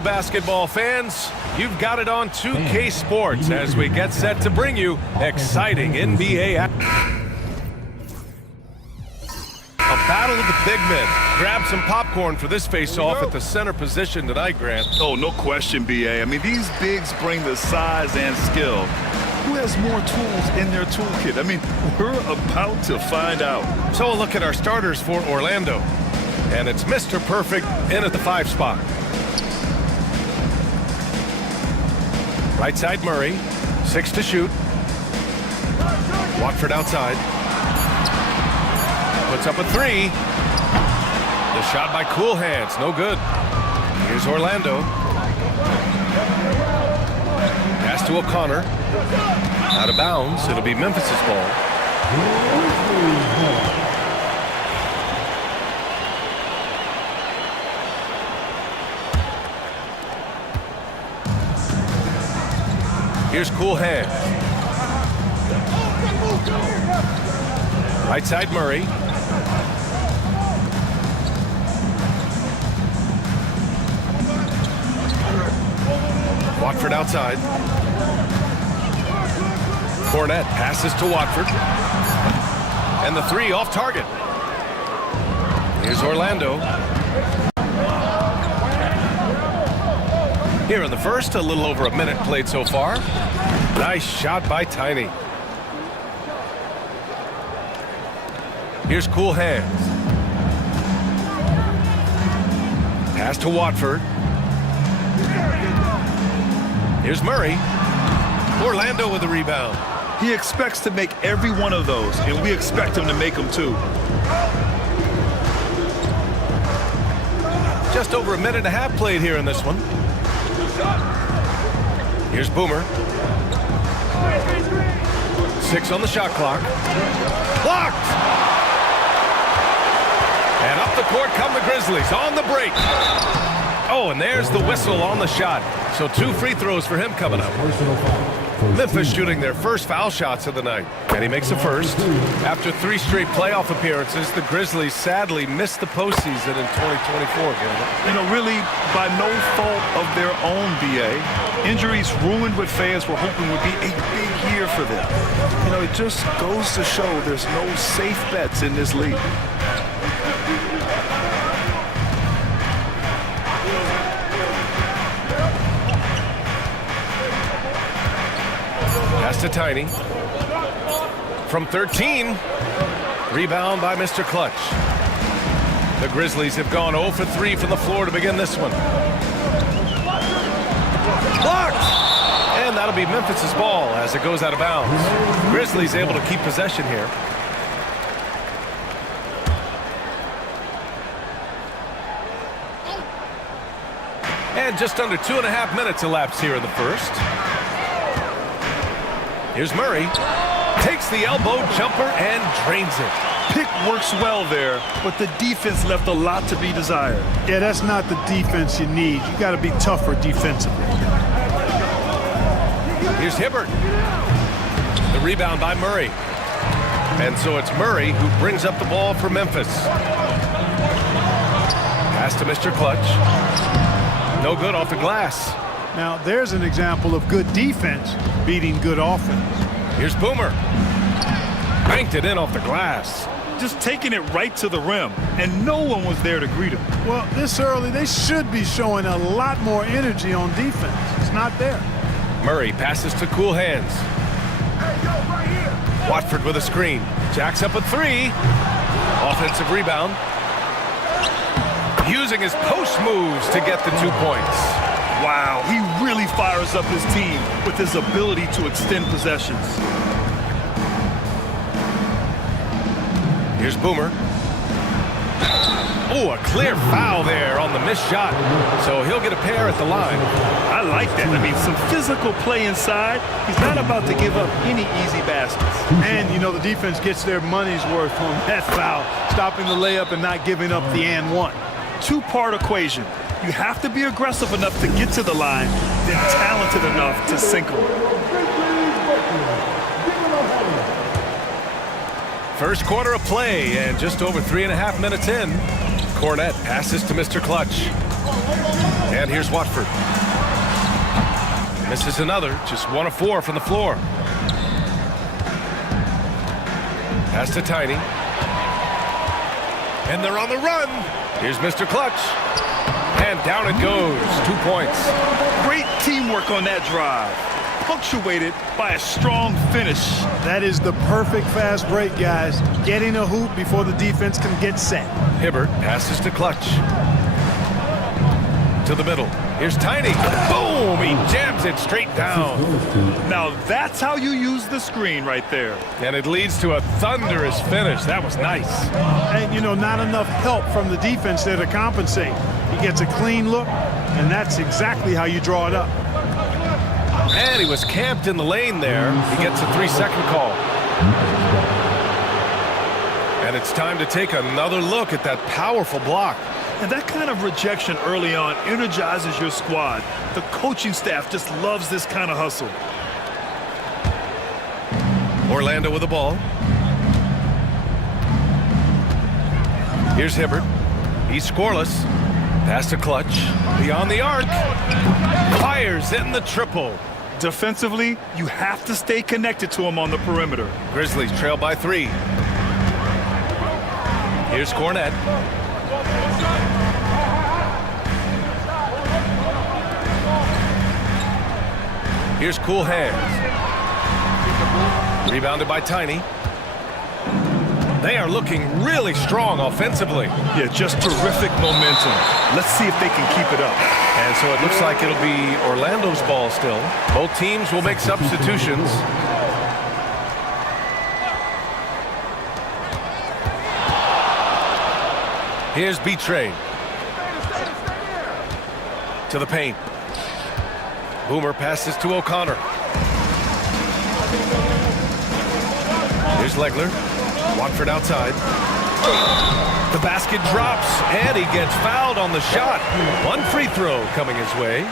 Hello, basketball fans. You've got it on 2K Sports as we get set to bring you exciting NBA action. A battle of the big men. Grab some popcorn for this face-off at the center position tonight, Grant. Oh, no question, B.A. I mean, these bigs bring the size and skill. Who has more tools in their toolkit? I mean, we're about to find out. So a look at our starters for Orlando. And it's Mr. Perfect in at the 5 spot. Right side Murray, 6 to shoot. Watford outside. Puts up a 3. The shot by Cool Hands, no good. Here's Orlando. Pass to O'Connor. Out of bounds, it'll be Memphis's ball. Here's Cool Hands. Right side Murray. Watford outside. Cornette passes to Watford. And the 3 off target. Here's Orlando. Here in the first, a little over a minute played so far. Nice shot by Tiny. Here's Cool Hands. Pass to Watford. Here's Murray. Orlando with the rebound. He expects to make every one of those, and we expect him to make them too. Just over a minute and a half played here in this one. Here's Boomer. 6 on the shot clock. Blocked! And up the court come the Grizzlies on the break. Oh, and there's the whistle on the shot. So 2 free throws for him coming up. Memphis shooting their first foul shots of the night. And he makes the first. After 3 straight playoff appearances, the Grizzlies sadly missed the postseason in 2024. You know, really by no fault of their own, B.A. Injuries ruined what fans were hoping would be a big year for them. You know, it just goes to show there's no safe bets in this league. Pass to Tiny. From 13. Rebound by Mr. Clutch. The Grizzlies have gone 0 for 3 from the floor to begin this one. Blocked! And that'll be Memphis's ball as it goes out of bounds. Grizzlies able to keep possession here. And just under 2.5 minutes elapsed here in the first. Here's Murray. Takes the elbow jumper and drains it. Pick works well there, but the defense left a lot to be desired. Yeah, that's not the defense you need. You got to be tougher defensively. Here's Hibbert. The rebound by Murray. And so it's Murray who brings up the ball for Memphis. Pass to Mr. Clutch. No good off the glass. Now, there's an example of good defense beating good offense. Here's Boomer. Banked it in off the glass. Just taking it right to the rim, and no one was there to greet him. Well, this early, they should be showing a lot more energy on defense. It's not there. Murray passes to Cool Hands. Watford with a screen. Jacks up a 3. Offensive rebound. Using his post moves to get the 2 points. Wow, he really fires up his team with his ability to extend possessions. Here's Boomer. Oh, a clear foul there on the missed shot. So he'll get a pair at the line. I like that. I mean, some physical play inside. He's not about to give up any easy baskets. And, you know, the defense gets their money's worth on that foul, stopping the layup and not giving up the and one. 2-part equation. You have to be aggressive enough to get to the line, then talented enough to sink them. First quarter of play, and just over 3.5 minutes in. Cornette passes to Mr. Clutch. And here's Watford. Misses another, just 1 of 4 from the floor. Pass to Tiny. And they're on the run. Here's Mr. Clutch. And down it goes. 2 points. Great teamwork on that drive, punctuated by a strong finish. That is the perfect fast break, guys. Getting a hoop before the defense can get set. Hibbert passes to Clutch. To the middle. Here's Tiny. Boom! He jams it straight down. Now that's how you use the screen right there. And it leads to a thunderous finish. That was nice. And, you know, not enough help from the defense there to compensate. He gets a clean look, and that's exactly how you draw it up. And he was camped in the lane there. He gets a 3-second call. And it's time to take another look at that powerful block. And that kind of rejection early on energizes your squad. The coaching staff just loves this kind of hustle. Orlando with the ball. Here's Hibbert. He's scoreless. Pass to Clutch. Beyond the arc. Fires in the triple. Defensively, you have to stay connected to him on the perimeter. Grizzlies trail by 3. Here's Cornette. Here's Cool Hands. Rebounded by Tiny. They are looking really strong offensively. Yeah, just terrific momentum. Let's see if they can keep it up. And so it looks like it'll be Orlando's ball still. Both teams will make substitutions. Here's B-Trade. To the paint. Boomer passes to O'Connor. Here's Legler. Watford outside. The basket drops, and he gets fouled on the shot. 1 free throw coming his way.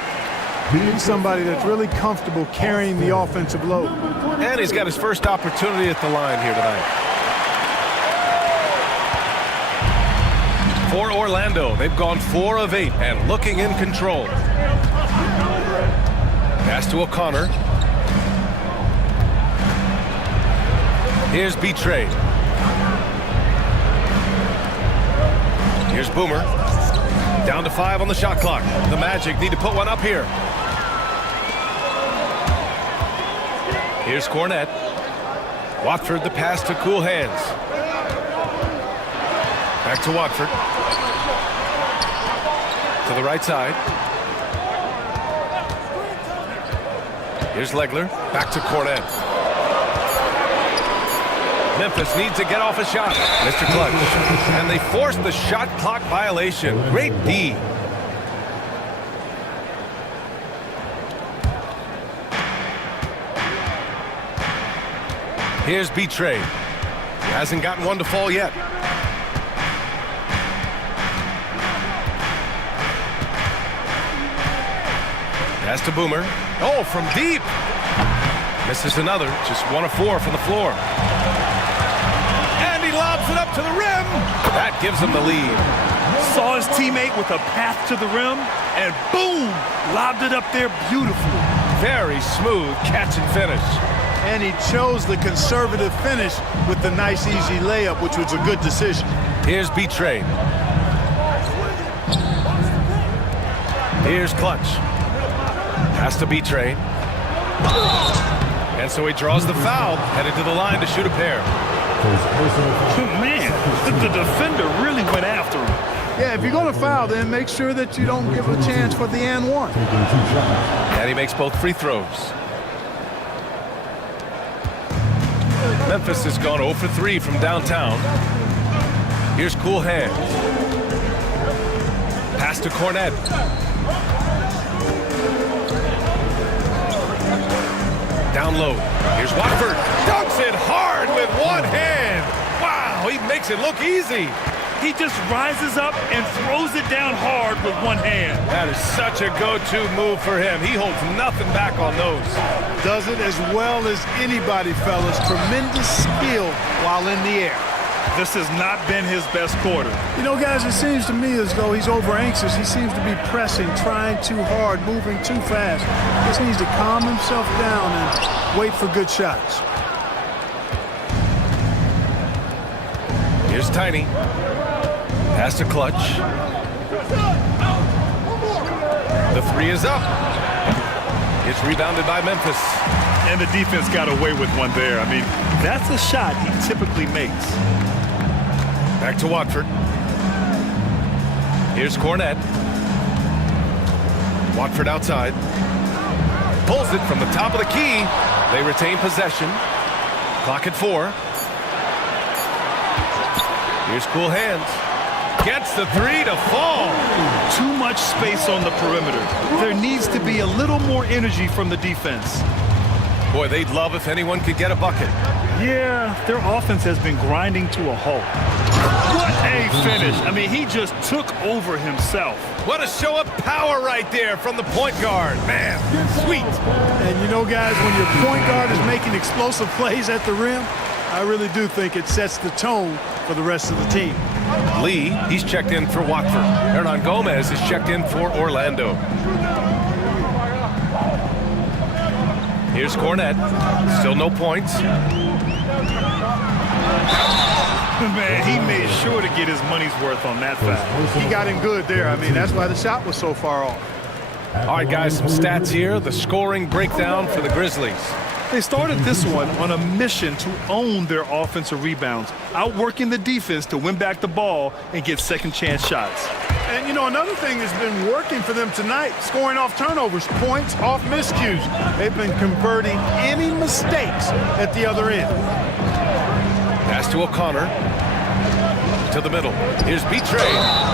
He's somebody that's really comfortable carrying the offensive load. And he's got his first opportunity at the line here tonight. For Orlando, they've gone 4 of 8 and looking in control. Pass to O'Connor. Here's B-Trade. Here's Boomer. Down to 5 on the shot clock. The Magic need to put one up here. Here's Cornette. Watford the pass to Cool Hands. Back to Watford. To the right side. Here's Legler. Back to Cornette. Memphis needs to get off a shot. Mr. Clutch. And they force the shot clock violation. Great D. Here's B-Trade. He hasn't gotten one to fall yet. Pass to Boomer. Oh, from deep. Misses another. Just 1 of 4 from the floor. And he lobs it up to the rim. That gives him the lead. Saw his teammate with a path to the rim, and boom, lobbed it up there beautifully. Very smooth catch and finish. And he chose the conservative finish with the nice, easy layup, which was a good decision. Here's B-Trade. Here's Clutch. Pass to B-Trade. And so he draws the foul, headed to the line to shoot a pair. Man, the defender really went after him. Yeah, if you're going to foul, then make sure that you don't give a chance for the and one. And he makes both free throws. Memphis has gone 0 for 3 from downtown. Here's Cool Hands. Pass to Cornette. Down low. Here's Watford. Dunks it hard with one hand. Wow, he makes it look easy. He just rises up and throws it down hard with one hand. That is such a go-to move for him. He holds nothing back on those. Does it as well as anybody, fellas. Tremendous skill while in the air. This has not been his best quarter. You know, guys, it seems to me as though he's over anxious. He seems to be pressing, trying too hard, moving too fast. Just needs to calm himself down and wait for good shots. Here's Tiny. Pass to Clutch. The three is up. It's rebounded by Memphis. And the defense got away with one there. I mean, that's a shot he typically makes. Back to Watford. Here's Cornette. Watford outside. Pulls it from the top of the key. They retain possession. Clock at 4. Here's Cool Hands. Gets the three to fall. Too much space on the perimeter. There needs to be a little more energy from the defense. Boy, they'd love if anyone could get a bucket. Yeah, their offense has been grinding to a halt. What a finish. I mean, he just took over himself. What a show of power right there from the point guard. Man, sweet. And you know, guys, when your point guard is making explosive plays at the rim, I really do think it sets the tone for the rest of the team. Lee, he's checked in for Watford. Hernan Gomez is checked in for Orlando. Here's Cornette. Still no points. Man, he made sure to get his money's worth on that foul. He got in good there. I mean, that's why the shot was so far off. All right, guys, some stats here. The scoring breakdown for the Grizzlies. They started this one on a mission to own their offensive rebounds, outworking the defense to win back the ball and get second chance shots. And, you know, another thing that's been working for them tonight, scoring off turnovers, points off miscues. They've been converting any mistakes at the other end. Pass to O'Connor. To the middle. Here's Betray.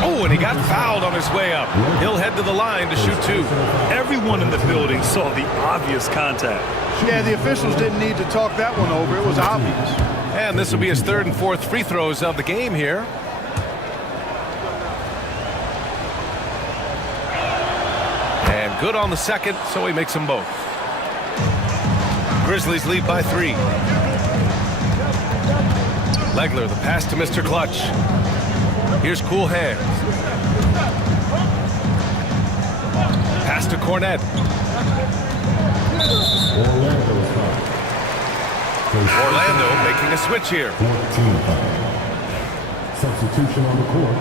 Oh, and he got fouled on his way up. He'll head to the line to shoot 2. Everyone in the building saw the obvious contact. Yeah, the officials didn't need to talk that one over. It was obvious. And this will be his 3rd and 4th free throws of the game here. And good on the second, so he makes them both. Grizzlies lead by 3. Legler, the pass to Mr. Clutch. Here's Cool Hands. Pass to Cornette. Orlando making a switch here. 14 substitution on the court.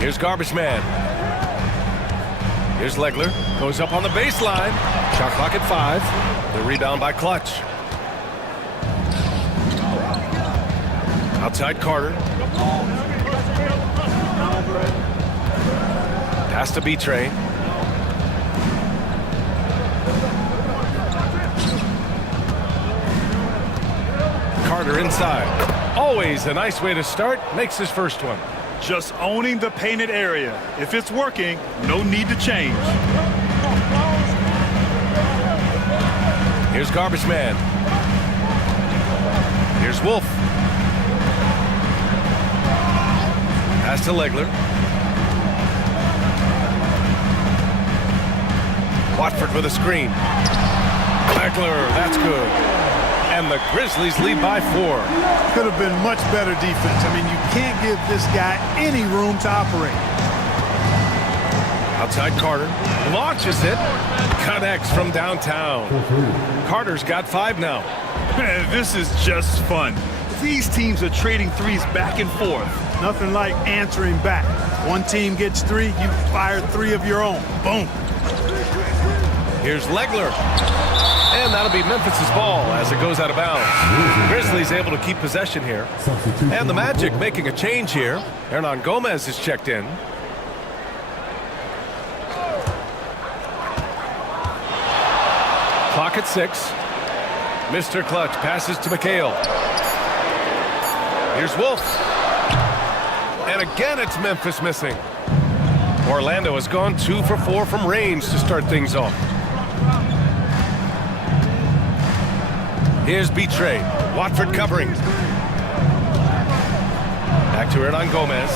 Here's Garbage Man. Here's Legler. Goes up on the baseline. Shot clock at 5. The rebound by Clutch. Outside Carter. Pass to Betray. Carter inside. Always a nice way to start. Makes his first one. Just owning the painted area. If it's working, no need to change. Here's Garbage Man. Here's Wolf. Pass to Legler. Watford with a screen. Legler, that's good. And the Grizzlies lead by 4. Could have been much better defense. I mean, you can't give this guy any room to operate. Outside Carter. Launches it. Connects from downtown. Carter's got 5 now. Man, this is just fun. These teams are trading threes back and forth. Nothing like answering back. One team gets 3, you fire 3 of your own. Boom. Here's Legler. And that'll be Memphis's ball as it goes out of bounds. Grizzlies able to keep possession here. And the Magic making a change here. Hernan Gomez is checked in. Clock at 6. Mr. Clutch passes to McHale. Here's Wolf. And again it's Memphis missing. Orlando has gone 2 for 4 from range to start things off. Here's Betray. Watford covering. Back to Hernan Gomez.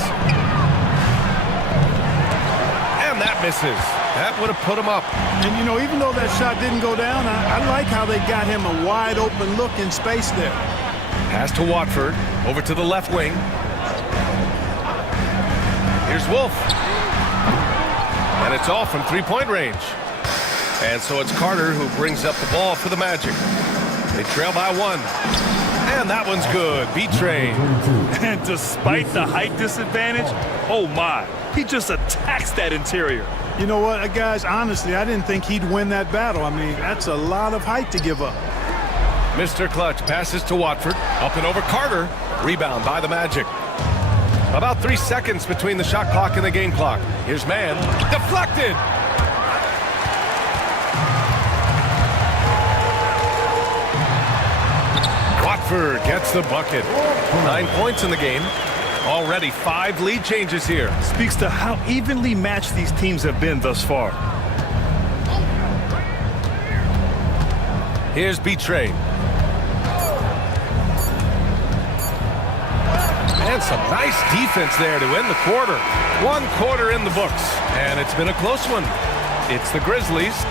And that misses. That would have put him up. And, you know, even though that shot didn't go down, I like how they got him a wide open look in space there. Pass to Watford. Over to the left wing. Here's Wolf. And it's off from three-point range. And so it's Carter who brings up the ball for the Magic. They trail by one. And that one's good. B-Train. And despite the height disadvantage, oh my, he just attacks that interior. You know what, guys, honestly, I didn't think he'd win that battle. I mean, that's a lot of height to give up. Mr. Clutch passes to Watford. Up and over Carter. Rebound by the Magic. About 3 seconds between the shot clock and the game clock. Here's Mann. Deflected. Watford gets the bucket. 9 points in the game. Already 5 lead changes here. Speaks to how evenly matched these teams have been thus far. Here's B-Train. And some nice defense there to end the quarter. 1 quarter in the books. And it's been a close one. It's the Grizzlies.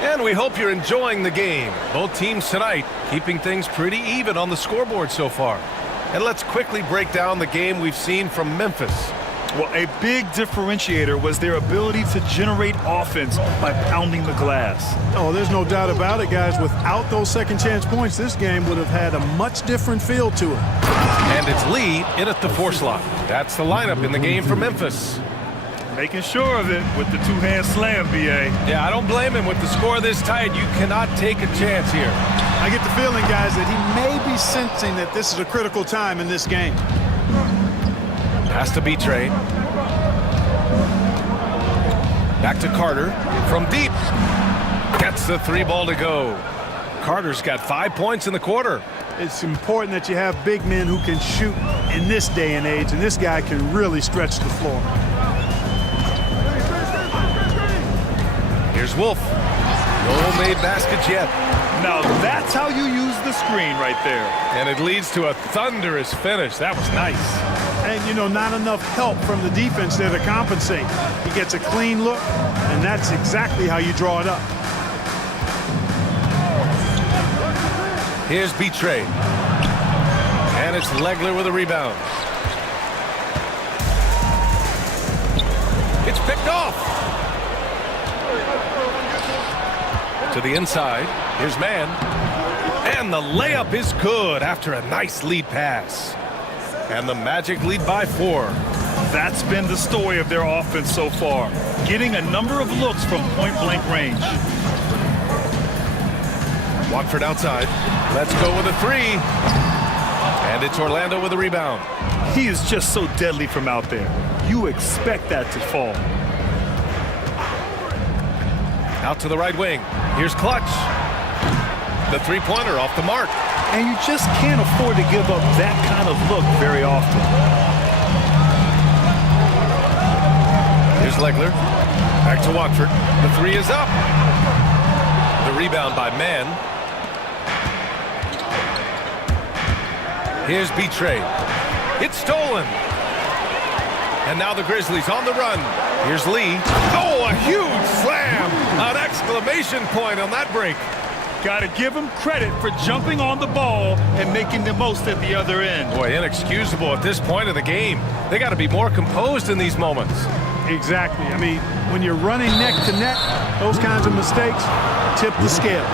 And we hope you're enjoying the game. Both teams tonight keeping things pretty even on the scoreboard so far. And let's quickly break down the game we've seen from Memphis. Well, a big differentiator was their ability to generate offense by pounding the glass. Oh, there's no doubt about it, guys. Without those second chance points, this game would have had a much different feel to it. And it's Lee in at the 4 slot. That's the lineup in the game for Memphis. Making sure of it with the two-hand slam, B.A. Yeah, I don't blame him. With the score this tight, you cannot take a chance here. I get the feeling, guys, that he may be sensing that this is a critical time in this game. Pass to B-Train. Back to Carter. From deep. Gets the 3 ball to go. Carter's got 5 points in the quarter. It's important that you have big men who can shoot in this day and age, and this guy can really stretch the floor. Here's Wolf. No made baskets yet. Now that's how you use the screen right there. And it leads to a thunderous finish. That was nice. And, you know, not enough help from the defense there to compensate. He gets a clean look, and that's exactly how you draw it up. Here's B-Train. And it's Legler with a rebound. It's picked off. To the inside. Here's Mann. And the layup is good after a nice lead pass. And the Magic lead by 4. That's been the story of their offense so far. Getting a number of looks from point-blank range. Watford outside. Let's go with a 3. And it's Orlando with a rebound. He is just so deadly from out there. You expect that to fall. Out to the right wing. Here's Clutch. The 3-pointer off the mark. And you just can't afford to give up that kind of look very often. Here's Legler. Back to Watford. The 3 is up. The rebound by Mann. Here's B-Train. It's stolen. And now the Grizzlies on the run. Here's Lee. Oh, a huge slam. An exclamation point on that break. Got to give him credit for jumping on the ball and making the most at the other end. Boy, inexcusable at this point of the game. They got to be more composed in these moments. Exactly. I mean, when you're running neck to neck, those kinds of mistakes tip the scales.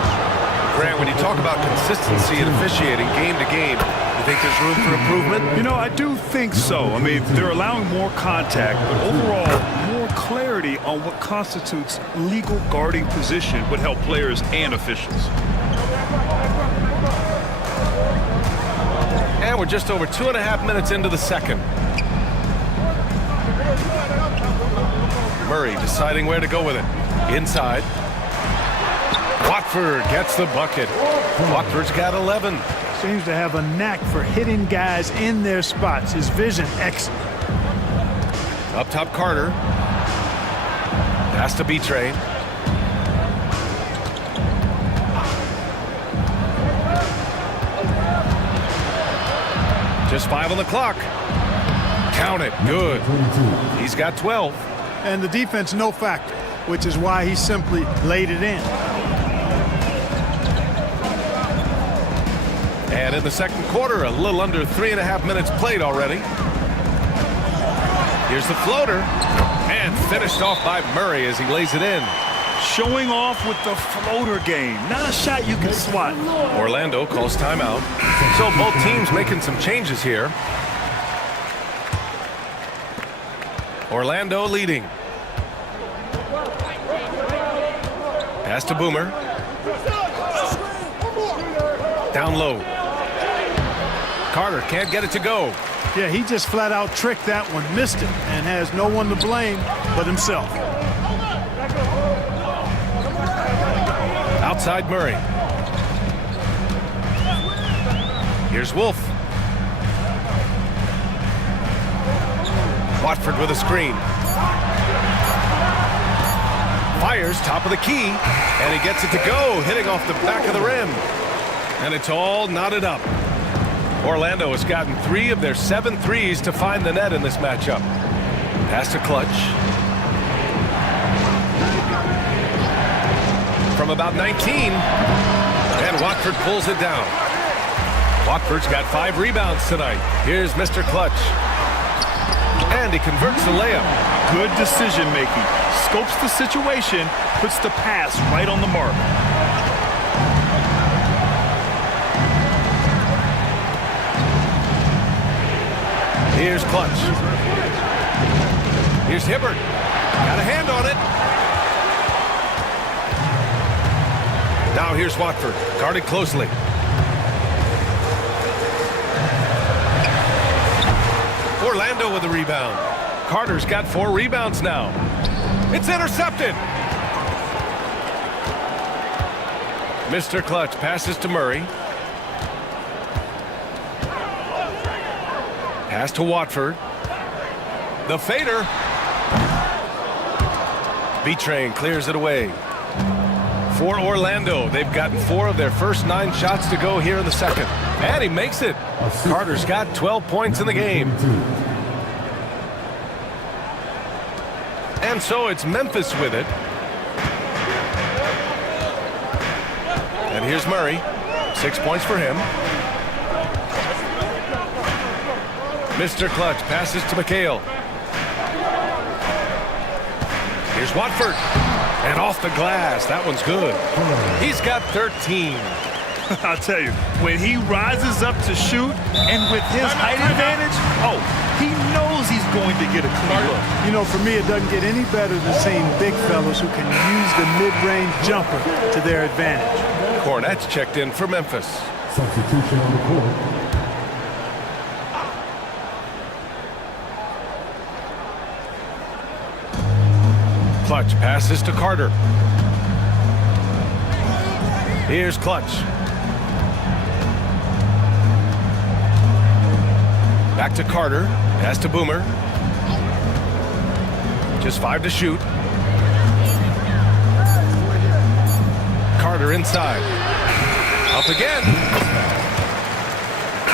Grant, when you talk about consistency in officiating game to game, you think there's room for improvement? You know, I do think so. I mean, they're allowing more contact, but overall, more clarity on what constitutes legal guarding position would help players and officials. And we're just over 2.5 minutes into the second. Murray deciding where to go with it. Inside. Watford gets the bucket. Watford's got 11. Seems to have a knack for hitting guys in their spots. His vision, excellent. Up top, Carter. Pass to B-Train. Just 5 on the clock. Count it. Good. He's got 12. And the defense no factor, which is why he simply laid it in. And in the second quarter, a little under 3.5 minutes played already. Here's the floater. And finished off by Murray as he lays it in. Showing off with the floater game. Not a shot you can swat. Orlando calls timeout. So both teams making some changes here. Orlando leading. Pass to Boomer. Down low. Carter can't get it to go. Yeah, he just flat out tricked that one, missed it, and has no one to blame but himself. Outside Murray. Here's Wolf. Watford with a screen. Fires top of the key, and he gets it to go, hitting off the back of the rim. And it's all knotted up. Orlando has gotten 3 of their 7 threes to find the net in this matchup. Pass to Clutch. From about 19, and Watford pulls it down. Watford's got 5 rebounds tonight. Here's Mr. Clutch. And he converts the layup. Good decision making. Scopes the situation, puts the pass right on the mark. Here's Clutch. Here's Hibbert. Got a hand on it. Now here's Watford. Guarded closely. Orlando with the rebound. Carter's got 4 rebounds now. It's intercepted. Mr. Clutch passes to Murray. Pass to Watford. The fader. B-Train clears it away. For Orlando, they've gotten 4 of their first 9 shots to go here in the second. And he makes it. Carter's got 12 points in the game. And so it's Memphis with it. And here's Murray. 6 points for him. Mr. Clutch passes to McHale. Here's Watford. And off the glass. That one's good. He's got 13. I'll tell you, when he rises up to shoot, and with his height advantage, oh, he knows he's going to get a clean look. You know, for me, it doesn't get any better than seeing big fellas who can use the mid-range jumper to their advantage. Cornette's checked in for Memphis. Substitution on the court. Clutch passes to Carter. Here's Clutch. Back to Carter. Pass to Boomer. Just 5 to shoot. Carter inside. Up again.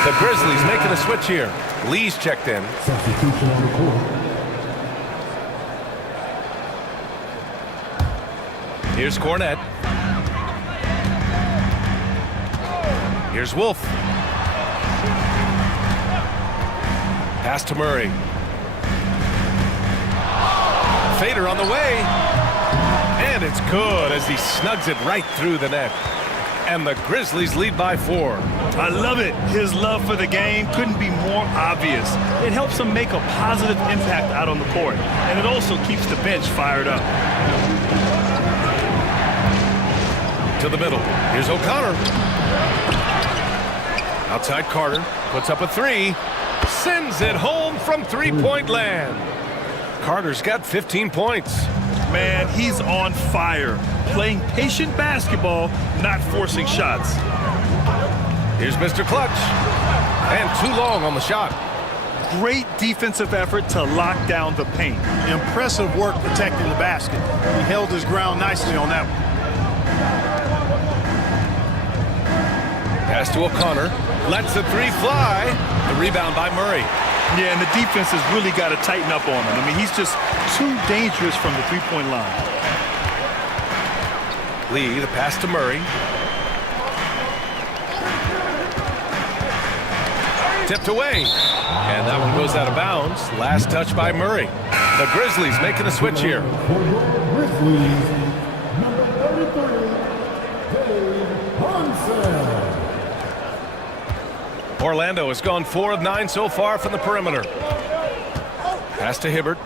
The Grizzlies making a switch here. Lee's checked in. Substitution on the court. Here's Cornette. Here's Wolf. Pass to Murray. Fader on the way. And it's good as he snugs it right through the net. And the Grizzlies lead by 4. I love it. His love for the game couldn't be more obvious. It helps him make a positive impact out on the court. And it also keeps the bench fired up. To the middle. Here's O'Connor. Outside Carter. Puts up a 3. Sends it home from three-point land. Carter's got 15 points. Man, he's on fire. Playing patient basketball, not forcing shots. Here's Mr. Clutch. And too long on the shot. Great defensive effort to lock down the paint. Impressive work protecting the basket. He held his ground nicely on that one. Pass to O'Connor. Lets the 3 fly. The rebound by Murray. Yeah, and the defense has really got to tighten up on him. I mean, he's just too dangerous from the three-point line. Lee, the pass to Murray. Tipped away. And that one goes out of bounds. Last touch by Murray. The Grizzlies making a switch here. For your Grizzlies, number 33, Dave Hansen. Orlando has gone 4 of 9 so far from the perimeter. Pass to Hibbert.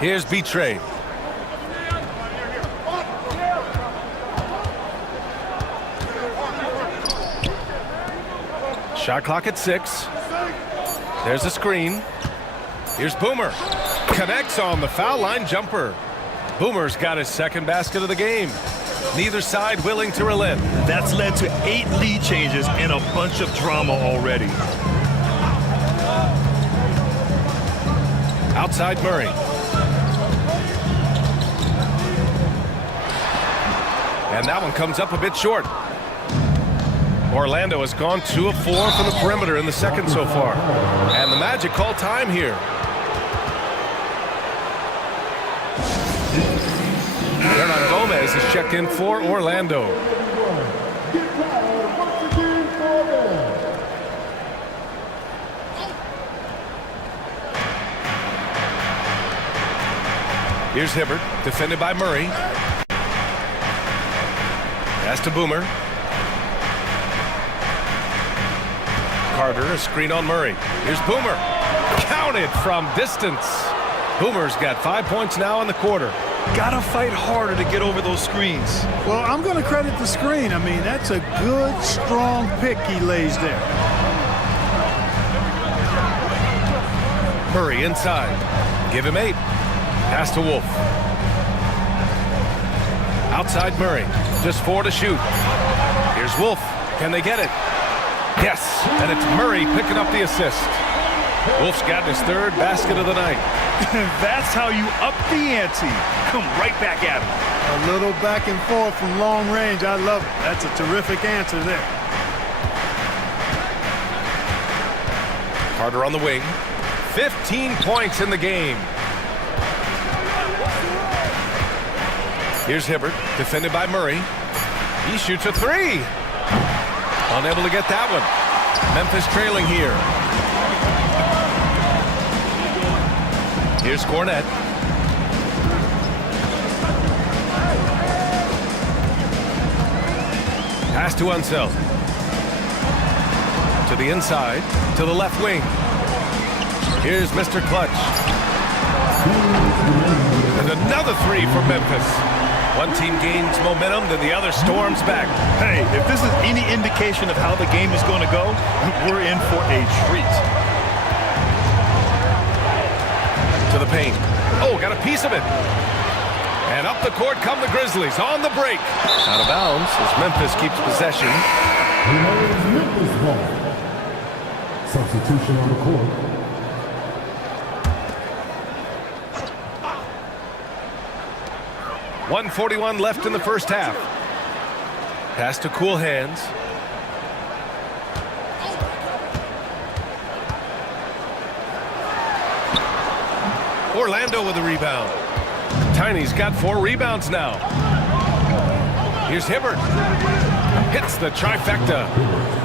Here's Betray. Shot clock at 6. There's a screen. Here's Boomer. Connects on the foul line jumper. Boomer's got his second basket of the game. Neither side willing to relent. That's led to 8 lead changes and a bunch of drama already. Outside Murray. And that one comes up a bit short. Orlando has gone 2 of 4 from the perimeter in the second so far. And the Magic call time here. Hernan Gomez is checked in for Orlando. Here's Hibbert, defended by Murray. Pass to Boomer. Carter, a screen on Murray. Here's Boomer. Counted from distance. Boomer's got 5 points now in the quarter. Gotta fight harder to get over those screens. Well, I'm going to credit the screen. I mean, that's a good, strong pick he lays there. Murray inside. Give him 8. Pass to Wolf. Outside Murray. Just 4 to shoot. Here's Wolf. Can they get it? Yes, and it's Murray picking up the assist. Wolf's got his 3rd basket of the night. That's how you up the ante. Come right back at him. A little back and forth from long range. I love it. That's a terrific answer there. Carter on the wing. 15 points in the game. Here's Hibbert, defended by Murray. He shoots a 3. Unable to get that one. Memphis trailing here. Here's Cornette. Pass to Unseld. To the inside, to the left wing. Here's Mr. Clutch. And another 3 for Memphis. One team gains momentum, then the other storms back. Hey, if this is any indication of how the game is going to go, we're in for a treat. To the paint. Oh, got a piece of it. And up the court come the Grizzlies on the break. Out of bounds as Memphis keeps possession. Remains Memphis ball. Substitution on the court. .141 left in the first half. Pass to Cool Hands. Orlando with a rebound. Tiny's got 4 rebounds now. Here's Hibbert. Hits the trifecta.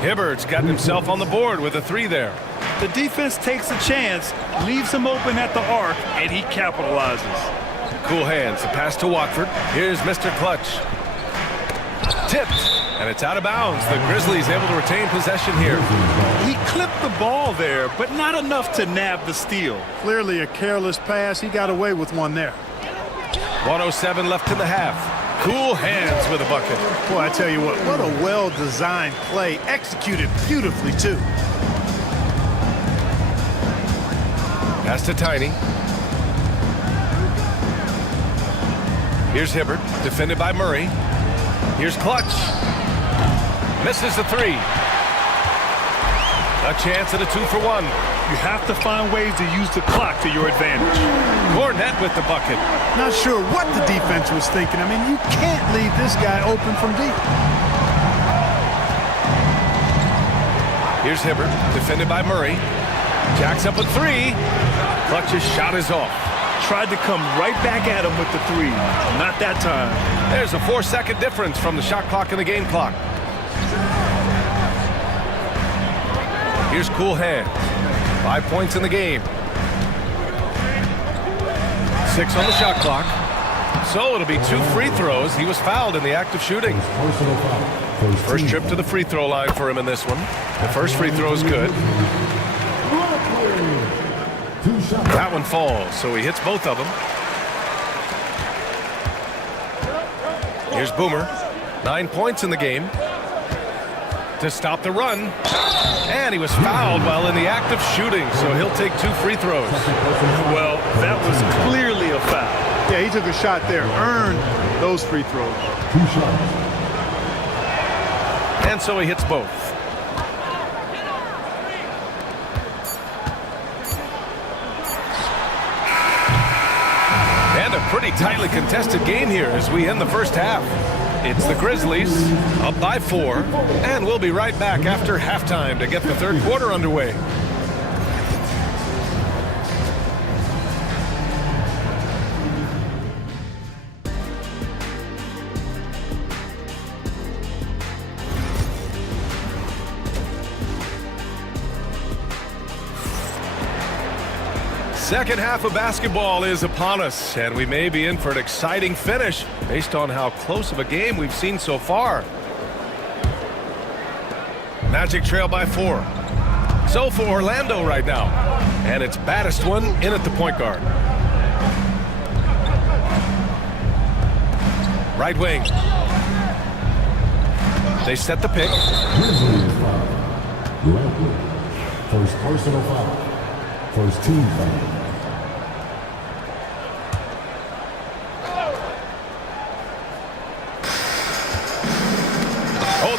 Hibbert's got himself on the board with a 3 there. The defense takes a chance, leaves him open at the arc, and he capitalizes. Cool Hands, the pass to Watford. Here's Mr. Clutch. Tipped, and it's out of bounds. The Grizzlies able to retain possession here. He clipped the ball there, but not enough to nab the steal. Clearly a careless pass. He got away with one there. 107 left in the half. Cool Hands with a bucket. Boy, I tell you what a well-designed play. Executed beautifully, too. Pass to Tiny. Here's Hibbert, defended by Murray. Here's Clutch. Misses the 3. A chance at a 2-for-1. You have to find ways to use the clock to your advantage. Cornette with the bucket. Not sure what the defense was thinking. I mean, you can't leave this guy open from deep. Here's Hibbert, defended by Murray. Jacks up a three. Clutch's shot is off. Tried to come right back at him with the three. Not that time. There's a 4-second difference from the shot clock and the game clock. Here's cool hands. 5 points in the game. 6 on the shot clock. So it'll be 2 free throws. He was fouled in the act of shooting. First trip to the free throw line for him in this one. The first free throw is good. That one falls, so he hits both of them. Here's Boomer. 9 points in the game. To stop the run. And he was fouled while in the act of shooting, so he'll take 2 free throws. Well, that was clearly a foul. Yeah, he took a shot there, earned those free throws. 2 shots. And so he hits both. And a pretty tightly contested game here as we end the first half. It's the Grizzlies up by 4, and we'll be right back after halftime to get the third quarter underway. Second half of basketball is upon us, and we may be in for an exciting finish based on how close of a game we've seen so far. Magic trail by 4. So for Orlando right now, and it's baddest one in at the point guard. Right wing. They set the pick. First personal foul. First team foul.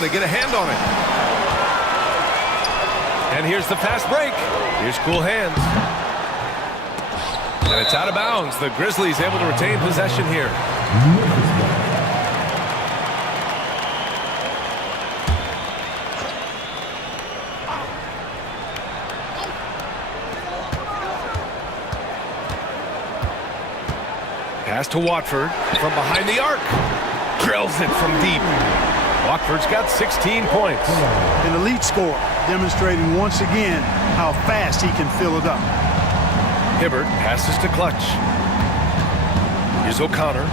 They get a hand on it. And here's the fast break. Here's cool hands. And it's out of bounds. The Grizzlies able to retain possession here. Pass to Watford from behind the arc. Drills it from deep. Watford's got 16 points. An elite scorer, demonstrating once again how fast he can fill it up. Hibbert passes to Clutch. Here's O'Connor.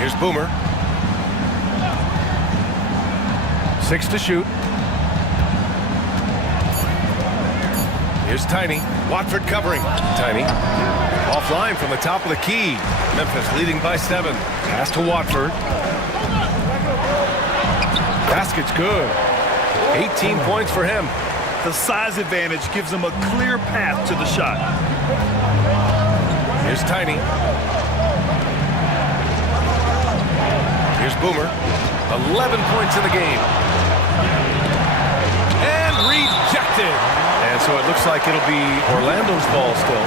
Here's Boomer. 6 to shoot. Here's Tiny. Watford covering. Tiny. Offline from the top of the key. Memphis leading by 7. Pass to Watford. Basket's good. 18 points for him. The size advantage gives him a clear path to the shot. Here's Tiny. Here's Boomer. 11 points in the game. And rejected. And so it looks like it'll be Orlando's ball still.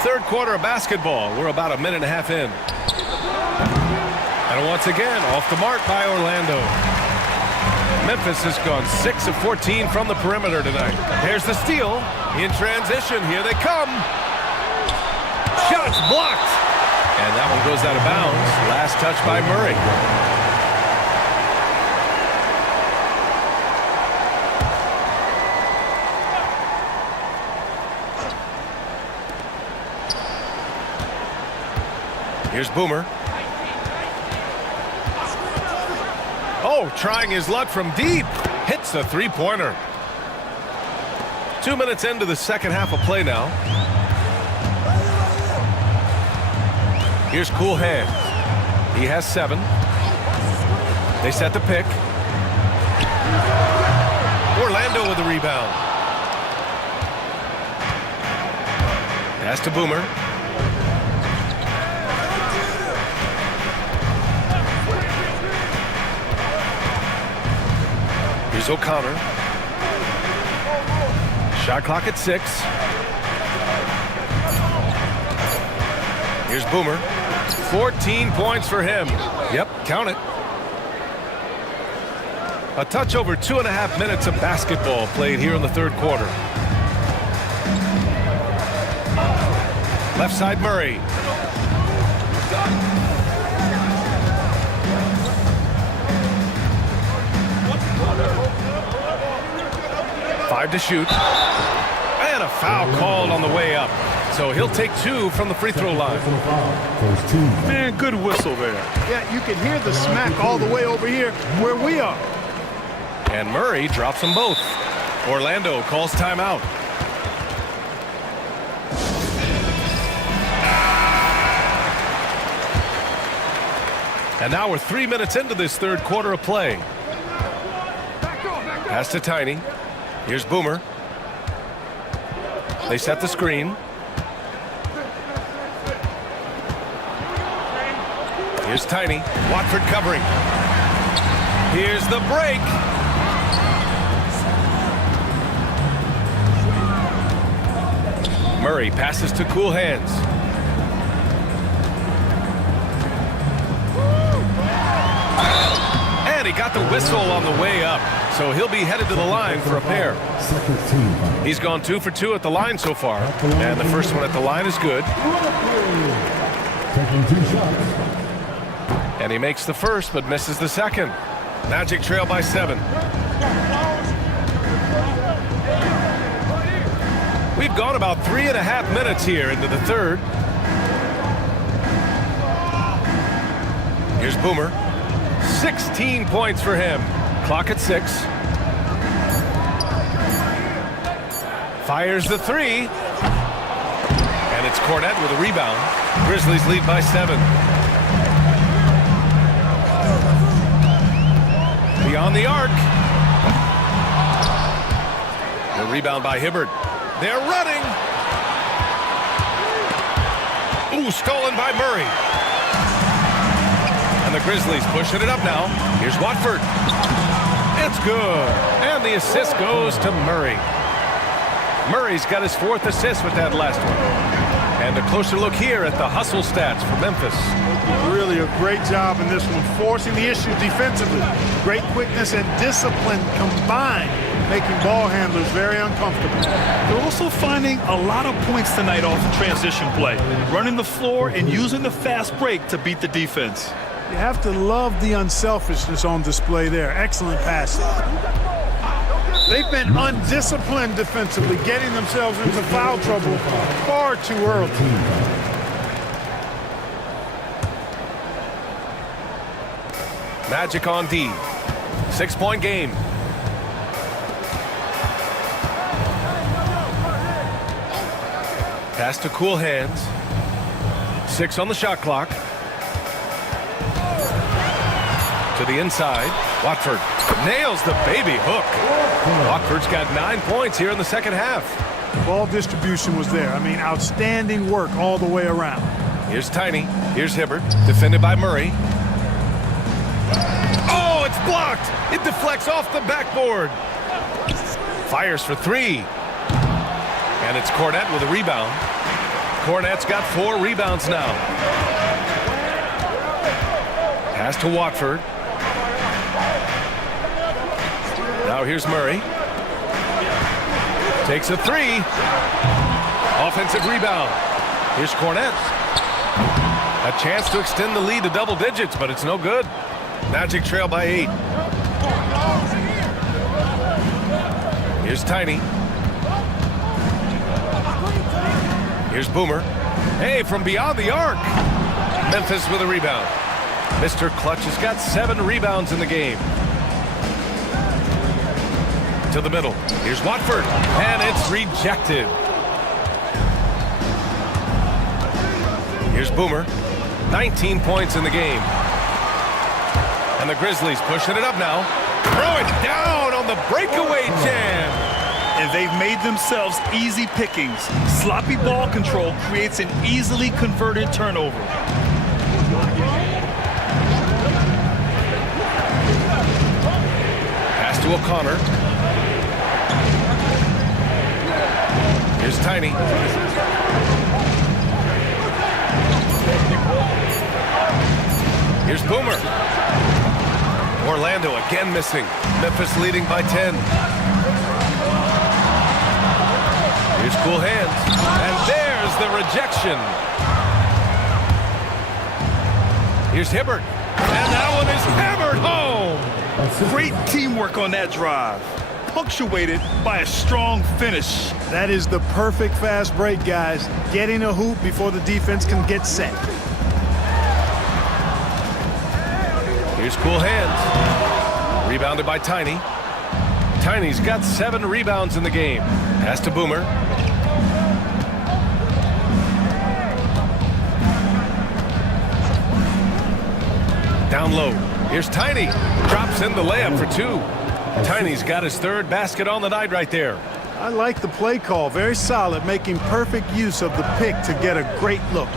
Third quarter of basketball. We're about a minute and a half in. And once again, off the mark by Orlando. Memphis has gone 6 of 14 from the perimeter tonight. Here's the steal. In transition, here they come. Shots blocked. And that one goes out of bounds. Last touch by Murray. Here's Boomer. Oh, trying his luck from deep. Hits a three-pointer. 2 minutes into the second half of play now. Here's cool hands. He has 7. They set the pick. Orlando with the rebound. Pass to Boomer. Here's O'Connor. Shot clock at 6. Here's Boomer. 14 points for him. Yep, count it. A touch over 2.5 minutes of basketball played here in the third quarter. Left side Murray. Five to shoot. And a foul called on the way up. So he'll take 2 from the free throw line. First team foul. Man, good whistle there. Yeah, you can hear the smack all the way over here where we are. And Murray drops them both. Orlando calls timeout. And now we're 3 minutes into this third quarter of play. Pass to Tiny. Here's Boomer. They set the screen. Here's Tiny. Watford covering. Here's the break. Murray passes to cool hands. And he got the whistle on the way up. So he'll be headed to the line for a pair. Second team foul. He's gone 2 for 2 at the line so far. And the first one at the line is good. Taking 2 shots. And he makes the first but misses the second. Magic trail by 7. We've gone about 3.5 minutes here into the third. Here's Boomer. 16 points for him. Clock at 6. Fires the 3. And it's Cornette with a rebound. Grizzlies lead by 7. Beyond the arc. The rebound by Hibbert. They're running. Ooh, stolen by Murray. And the Grizzlies pushing it up now. Here's Watford. It's good. And the assist goes to Murray. Murray's got his 4th assist with that last one. And a closer look here at the hustle stats for Memphis. Really a great job in this one, forcing the issue defensively. Great quickness and discipline combined, making ball handlers very uncomfortable. They're also finding a lot of points tonight off the transition play, running the floor and using the fast break to beat the defense. You have to love the unselfishness on display there. Excellent passing. They've been undisciplined defensively, getting themselves into foul trouble far too early. Magic on D. 6-point game. Pass to cool hands. 6 on the shot clock. To the inside. Watford nails the baby hook. Watford's got 9 points here in the second half. Ball distribution was there. I mean, outstanding work all the way around. Here's Tiny. Here's Hibbert. Defended by Murray. Oh, it's blocked. It deflects off the backboard. Fires for 3. And it's Cornette with a rebound. Cornette's got 4 rebounds now. Pass to Watford. Now here's Murray. Takes a 3. Offensive rebound. Here's Cornette. A chance to extend the lead to double digits, but it's no good. Magic trail by 8. Here's Tiny. Here's Boomer. Hey, from beyond the arc. Memphis with a rebound. Mr. Clutch has got 7 rebounds in the game. To the middle. Here's Watford. And it's rejected. Here's Boomer. 19 points in the game. And the Grizzlies pushing it up now. Throw it down on the breakaway jam. And they've made themselves easy pickings. Sloppy ball control creates an easily converted turnover. Pass to O'Connor. Here's Tiny. Here's Boomer. Orlando again missing. Memphis leading by 10. Here's cool hands. And there's the rejection. Here's Hibbert. And that one is hammered home. Great teamwork on that drive, punctuated by a strong finish. That is the perfect fast break, guys. Getting a hoop before the defense can get set. Here's cool hands. Rebounded by Tiny. Tiny's got 7 rebounds in the game. Pass to Boomer. Down low. Here's Tiny. Drops in the layup for 2. Tiny's got his 3rd basket on the night right there. I like the play call. Very solid, making perfect use of the pick to get a great look.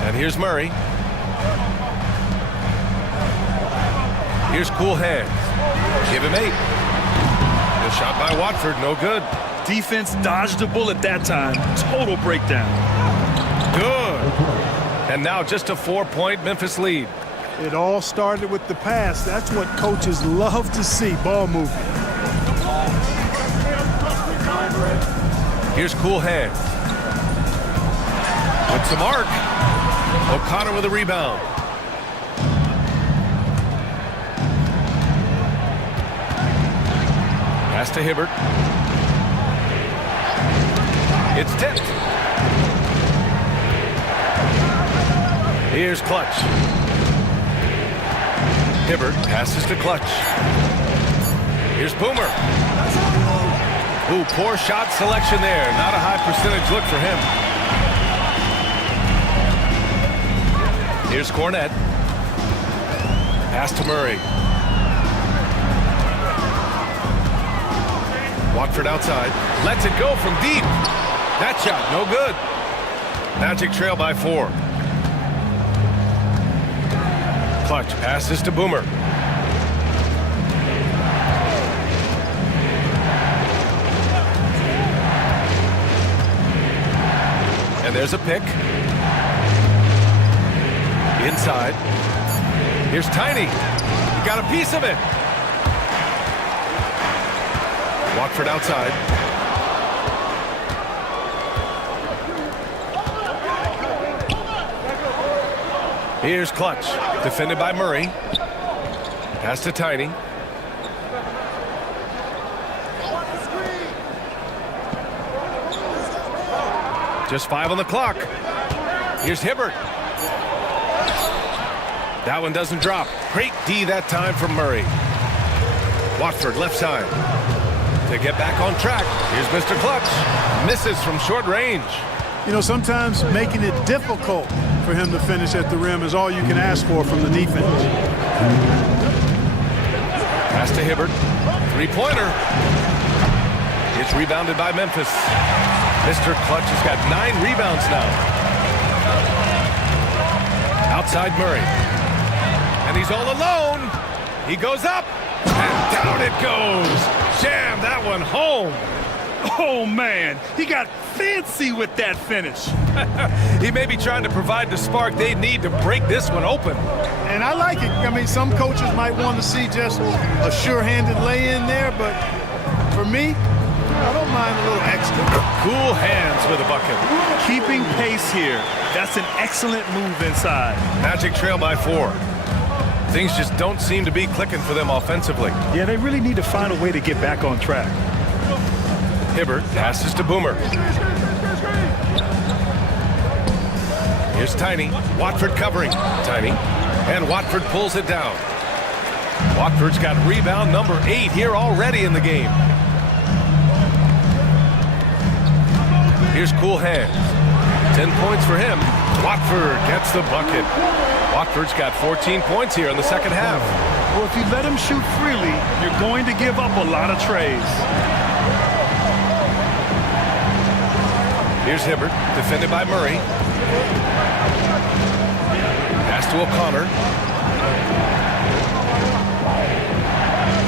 And here's Murray. Here's cool hands. Give him 8. The shot by Watford, no good. Defense dodged a bullet that time. Total breakdown. Good. And now just a 4-point Memphis lead. It all started with the pass. That's what coaches love to see, ball movement. Here's cool hands. With some arc. O'Connor with a rebound. Pass to Hibbert. It's tipped. Here's Clutch. Hibbert passes to Clutch. Here's Boomer. Ooh, poor shot selection there. Not a high percentage look for him. Here's Cornette. Pass to Murray. Watford outside. Lets it go from deep. That shot, no good. Magic trail by 4. Clutch passes to Boomer. And there's a pick. Inside. Here's Tiny. He got a piece of it. Watford outside. Here's Clutch. Defended by Murray. Pass to Tiny. Just 5 on the clock. Here's Hibbert. That one doesn't drop. Great D that time from Murray. Watford left side. To get back on track, here's Mr. Clutch. Misses from short range. You know, sometimes making it difficult for him to finish at the rim is all you can ask for from the defense. Pass to Hibbert. 3-pointer. It's rebounded by Memphis. Mr. Clutch has got 9 rebounds now. Outside Murray. And he's all alone. He goes up. And down it goes. Jam that one home. Oh, man. He got fancy with that finish. He may be trying to provide the spark they need to break this one open. And I like it. I mean, some coaches might want to see just a sure-handed lay-in there, but for me, I don't mind a little extra. Cool hands with a bucket. Keeping pace here. That's an excellent move inside. Magic trail by 4. Things just don't seem to be clicking for them offensively. Yeah, they really need to find a way to get back on track. Hibbert passes to Boomer. Here's Tiny. Watford covering. Tiny. And Watford pulls it down. Watford's got rebound number 8 here already in the game. Here's cool hands. 10 points for him. Watford gets the bucket. Watford's got 14 points here in the second half. Well, if you let him shoot freely, you're going to give up a lot of trays. Here's Hibbert, defended by Murray. Pass to O'Connor.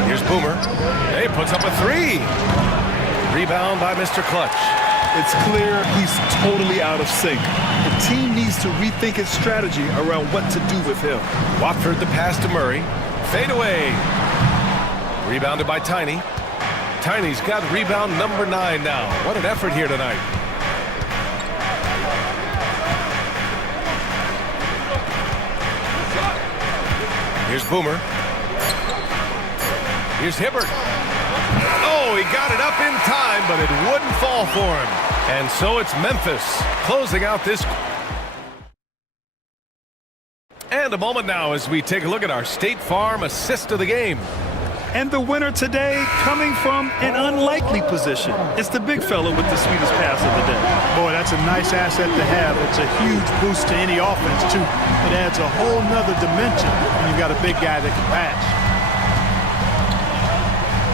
Here's Boomer. Hey, puts up a 3. Rebound by Mr. Clutch. It's clear he's totally out of sync. The team needs to rethink its strategy around what to do with him. Watford the pass to Murray. Fade away. Rebounded by Tiny. Tiny's got rebound number 9 now. What an effort here tonight. Here's Boomer. Here's Hibbert. Oh, he got it up in time, but it wouldn't fall for him. And so it's Memphis closing out this. And a moment now as we take a look at our State Farm assist of the game. And the winner today coming from an unlikely position. It's the big fella with the sweetest pass of the day. Boy, that's a nice asset to have. It's a huge boost to any offense, too. It adds a whole nother dimension when you've got a big guy that can pass.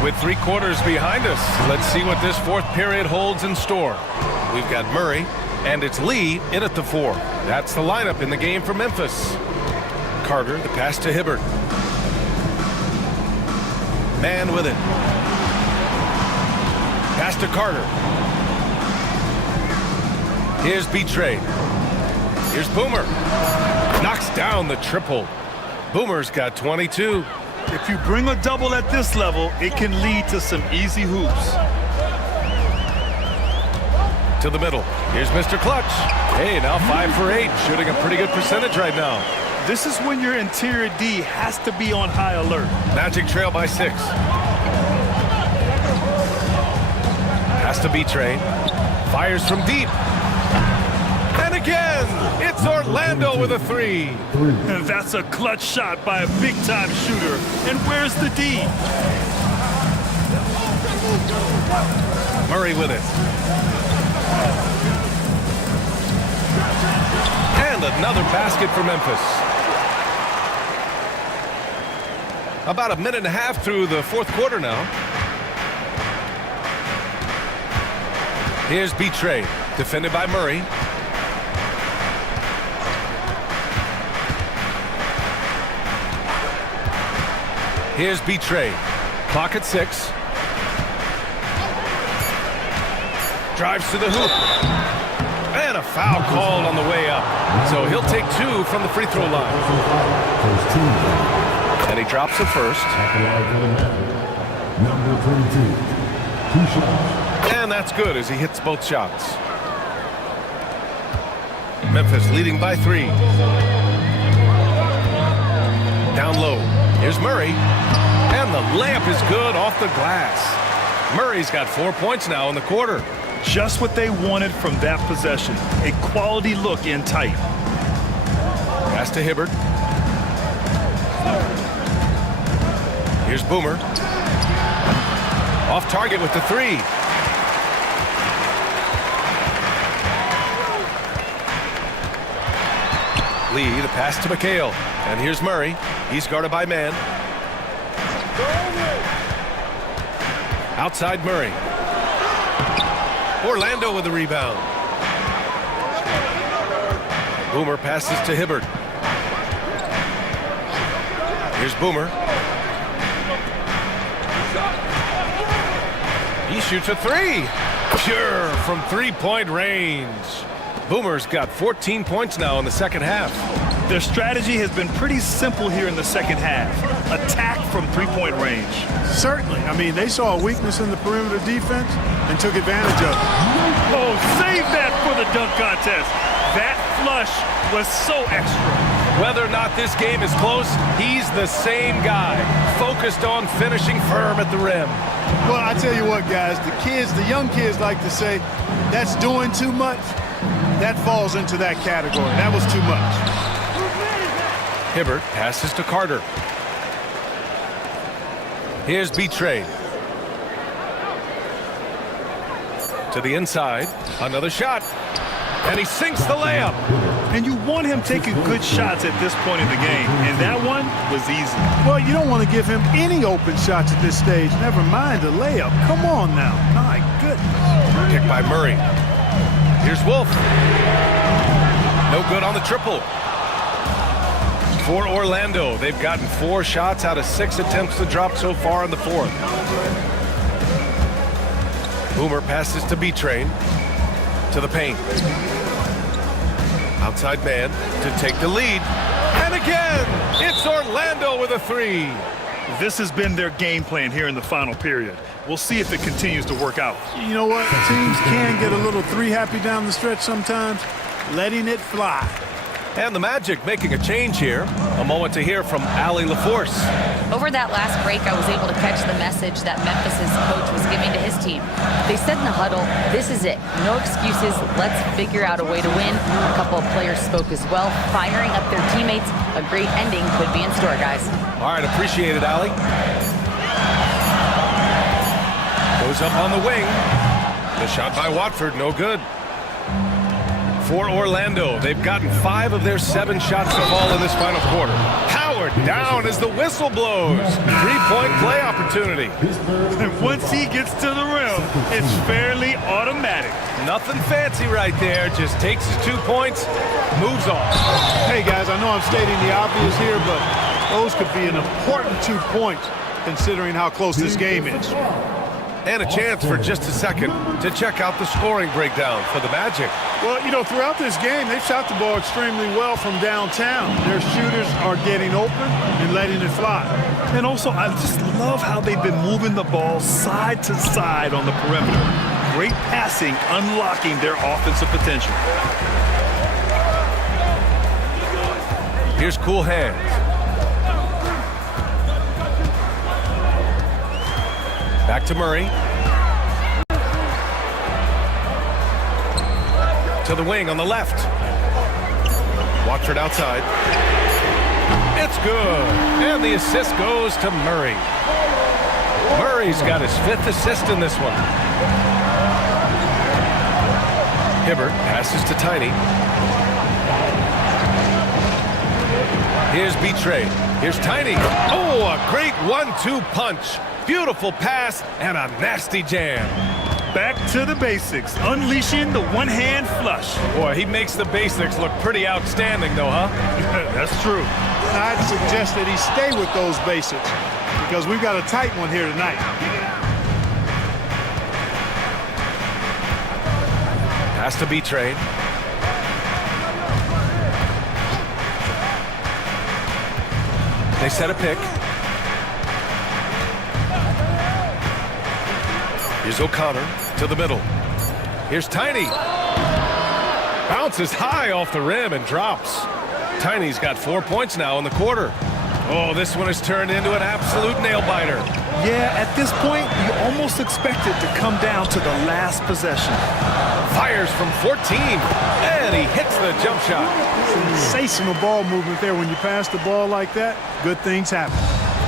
With 3 quarters behind us, let's see what this 4th period holds in store. We've got Murray, and it's Lee in at the 4. That's the lineup in the game for Memphis. Carter, the pass to Hibbert. Man with it. Pass to Carter. Here's Betrayed. Here's Boomer. Knocks down the triple. Boomer's got 22. If you bring a double at this level, it can lead to some easy hoops. To the middle. Here's Mr. Clutch. Hey, now 5 for 8. Shooting a pretty good percentage right now. This is when your interior D has to be on high alert. Magic trail by 6. Has to be Trey. Fires from deep. And again, it's Orlando with a 3. And that's a clutch shot by a big-time shooter. And where's the D? Murray with it. And another basket for Memphis. About a minute and a half through the 4th quarter now. Here's Betrayed, defended by Murray. Here's Betrayed. Clock at 6. Drives to the hoop. And a foul called on the way up. So he'll take 2 from the free throw line. And he drops the first. Number 22. 2 shots. And that's good as he hits both shots. Memphis leading by 3. Down low. Here's Murray. And the layup is good off the glass. Murray's got 4 points now in the quarter. Just what they wanted from that possession. A quality look in tight. Pass to Hibbert. Here's Boomer. Off target with the 3. Lee, the pass to McHale. And here's Murray. He's guarded by man. Outside Murray. Orlando with the rebound. Boomer passes to Hibbert. Here's Boomer. He shoots a 3. Pure from 3-point range. Boomer's got 14 points now in the second half. Their strategy has been pretty simple here in the second half. Attack from 3-point range. Certainly. I mean, they saw a weakness in the perimeter defense and took advantage of it. Oh, save that for the dunk contest. That flush was so extra. Whether or not this game is close, he's the same guy, focused on finishing firm at the rim. Well, I tell you what, guys, the young kids like to say, that's doing too much. That falls into that category. That was too much. Hibbert passes to Carter. Here's Betrayed. To the inside. Another shot. And he sinks the layup. And you want him taking good shots at this point in the game. And that one was easy. Well, you don't want to give him any open shots at this stage. Never mind the layup. Come on now. My goodness. Picked by Murray. Here's Wolf. No good on the triple. For Orlando, they've gotten 4 shots out of 6 attempts to drop so far in the 4th. Boomer passes to B-Train. To the paint. Outside man to take the lead. And again, it's Orlando with a three. This has been their game plan here in the final period. We'll see if it continues to work out. You know what? Teams can get a little three-happy down the stretch sometimes, letting it fly. And the Magic making a change here. A moment to hear from Allie LaForce. Over that last break, I was able to catch the message that Memphis's coach was giving to his team. They said in the huddle, this is it. No excuses. Let's figure out a way to win. A couple of players spoke as well, firing up their teammates. A great ending could be in store, guys. All right, appreciate it, Allie. Goes up on the wing. The shot by Watford, no good. For Orlando, they've gotten 5 of their 7 shots to fall in this final quarter. Howard down as the whistle blows. 3-point play opportunity. And once he gets to the rim, it's fairly automatic. Nothing fancy right there. Just takes his 2 points, moves on. Hey, guys, I know I'm stating the obvious here, but those could be an important 2 points considering how close this game is. And a chance for just a second to check out the scoring breakdown for the Magic. Well, you know, throughout this game, they've shot the ball extremely well from downtown. Their shooters are getting open and letting it fly. And also, I just love how they've been moving the ball side to side on the perimeter. Great passing, unlocking their offensive potential. Here's Cool Hands. Back to Murray. To the wing on the left. Watford outside. It's good. And the assist goes to Murray. Murray's got his 5th assist in this one. Hibbert passes to Tiny. Here's Betrayed. Here's Tiny. Oh, a great 1-2 punch. Beautiful pass and a nasty jam. Back to the basics, unleashing the one-hand flush. Boy, he makes the basics look pretty outstanding, though, huh? That's true. I'd suggest that he stay with those basics because we've got a tight one here tonight. Has to be Train. They set a pick. Here's O'Connor to the middle. Here's Tiny. Bounces high off the rim and drops. Tiny's got 4 points now in the quarter. Oh, this one has turned into an absolute nail-biter. Yeah, at this point, you almost expect it to come down to the last possession. Fires from 14, and he hits the jump shot. Sensational ball movement there. When you pass the ball like that, good things happen.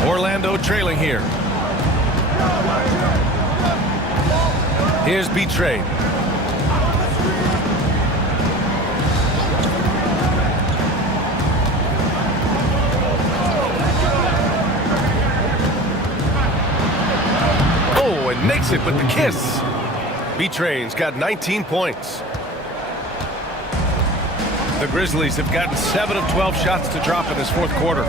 Orlando trailing here. Here's Betrayed. Oh, and makes it with the kiss. Betrayed's got 19 points. The Grizzlies have gotten 7 of 12 shots to drop in this 4th quarter.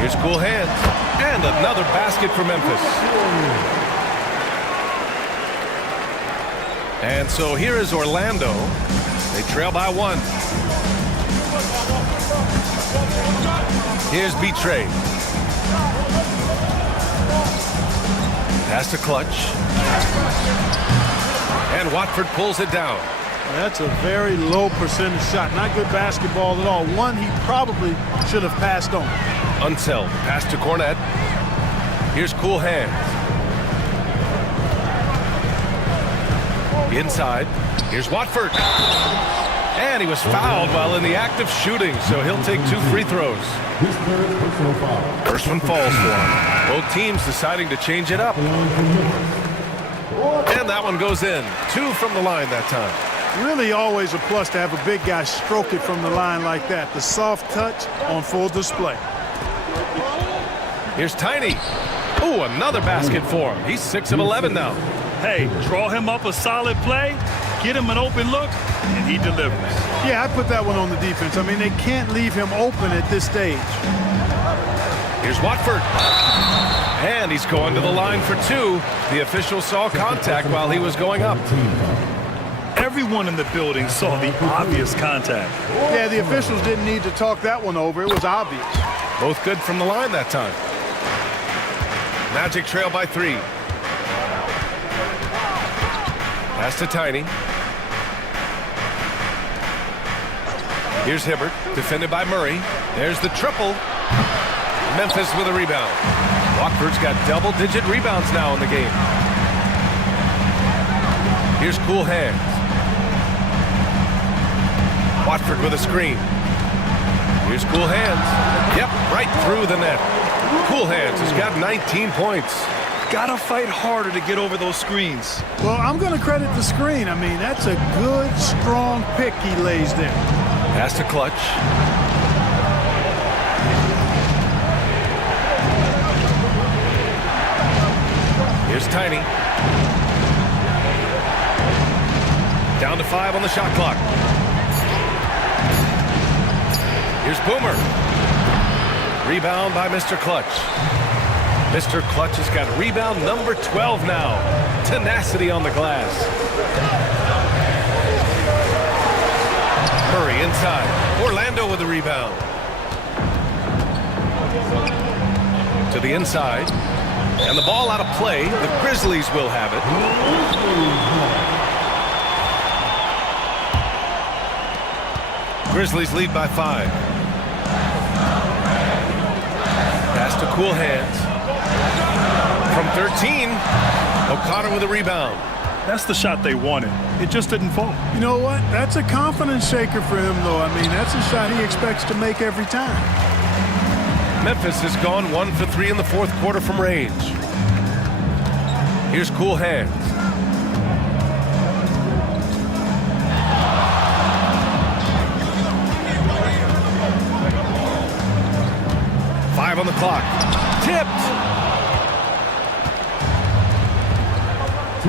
Here's Cool Hands. And another basket for Memphis. And so here is Orlando. They trail by 1. Here's Betrayed. Pass to Clutch. And Watford pulls it down. That's a very low percentage shot. Not good basketball at all. One he probably should have passed on. Unseld. Pass to Cornette. Here's Cool Hands. Inside. Here's Watford. And he was fouled while in the act of shooting, so he'll take 2 free throws. First one falls for him. Both teams deciding to change it up. And that one goes in. 2 from the line that time. Really always a plus to have a big guy stroke it from the line like that. The soft touch on full display. Here's Tiny. Ooh, another basket for him. He's 6 of 11 now. Hey, draw him up a solid play, get him an open look, and he delivers. Yeah, I put that one on the defense. I mean, they can't leave him open at this stage. Here's Watford. And he's going to the line for two. The official saw contact while he was going up. Everyone in the building saw the obvious contact. Yeah, the officials didn't need to talk that one over. It was obvious. Both good from the line that time. Magic trail by 3. Pass to Tiny. Here's Hibbert, defended by Murray. There's the triple. Memphis with a rebound. Watford's got double-digit rebounds now in the game. Here's Cool Hands. Watford with a screen. Here's Cool Hands. Yep, right through the net. Cool Hands has got 19 points. Gotta fight harder to get over those screens. Well, I'm going to credit the screen. I mean, that's a good, strong pick he lays there. Pass to Clutch. Here's Tiny. Down to 5 on the shot clock. Here's Boomer. Rebound by Mr. Clutch. Mr. Clutch has got rebound number 12 now. Tenacity on the glass. Murray inside. Orlando with the rebound. To the inside. And the ball out of play. The Grizzlies will have it. Grizzlies lead by 5. Pass to Cool Hands. From 13, O'Connor with a rebound. That's the shot they wanted. It just didn't fall. You know what? That's a confidence shaker for him, though. I mean, that's a shot he expects to make every time. Memphis has gone 1 for 3 in the fourth quarter from range. Here's Cool Hands. On the clock. Tipped.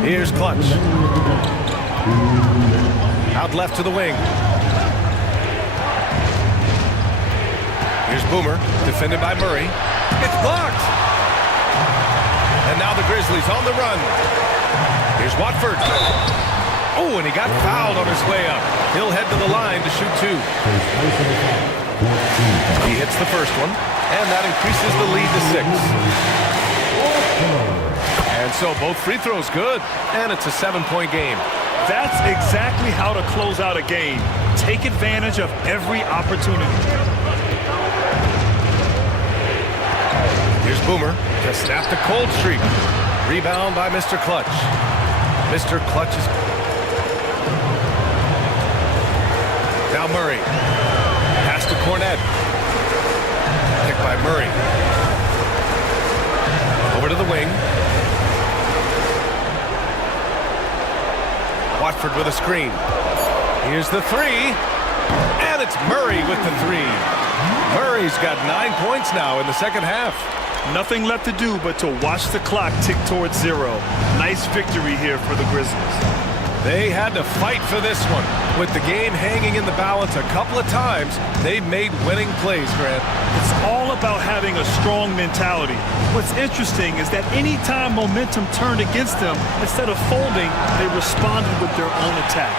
Here's Clutch. Out left to the wing. Here's Boomer, defended by Murray. It's blocked. And now the Grizzlies on the run. Here's Watford. Oh, and he got fouled on his way up. He'll head to the line to shoot 2. He hits the first one. And that increases the lead to 6. And so both free throws good. And it's a 7-point game. That's exactly how to close out a game. Take advantage of every opportunity. Here's Boomer to snap the cold streak. Rebound by Mr. Clutch. Mr. Clutch is... Now Murray. Pass to Cornette. Picked by Murray. Over to the wing. Watford with a screen. Here's the 3. And it's Murray with the 3. Murray's got 9 points now in the second half. Nothing left to do but to watch the clock tick towards 0. Nice victory here for the Grizzlies. They had to fight for this one. With the game hanging in the balance a couple of times, they made winning plays, Grant. It's all about having a strong mentality. What's interesting is that anytime momentum turned against them, instead of folding, they responded with their own attack.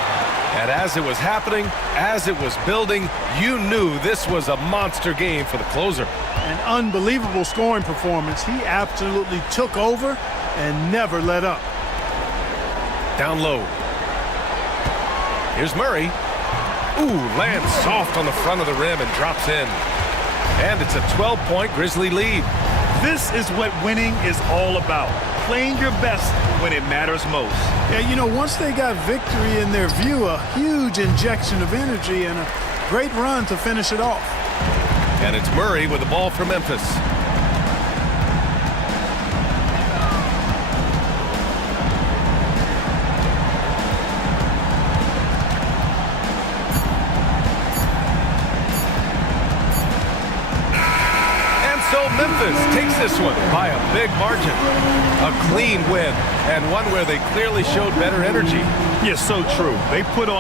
And as it was happening, as it was building, you knew this was a monster game for the closer. An unbelievable scoring performance. He absolutely took over and never let up. Down low. Here's Murray. Ooh, lands soft on the front of the rim and drops in. And it's a 12-point Grizzly lead. This is what winning is all about. Playing your best when it matters most. Yeah, you know, once they got victory in their view, a huge injection of energy and a great run to finish it off. And it's Murray with the ball for Memphis. Memphis takes this one by a big margin. A clean win, and one where they clearly showed better energy. Yes, so true. They put on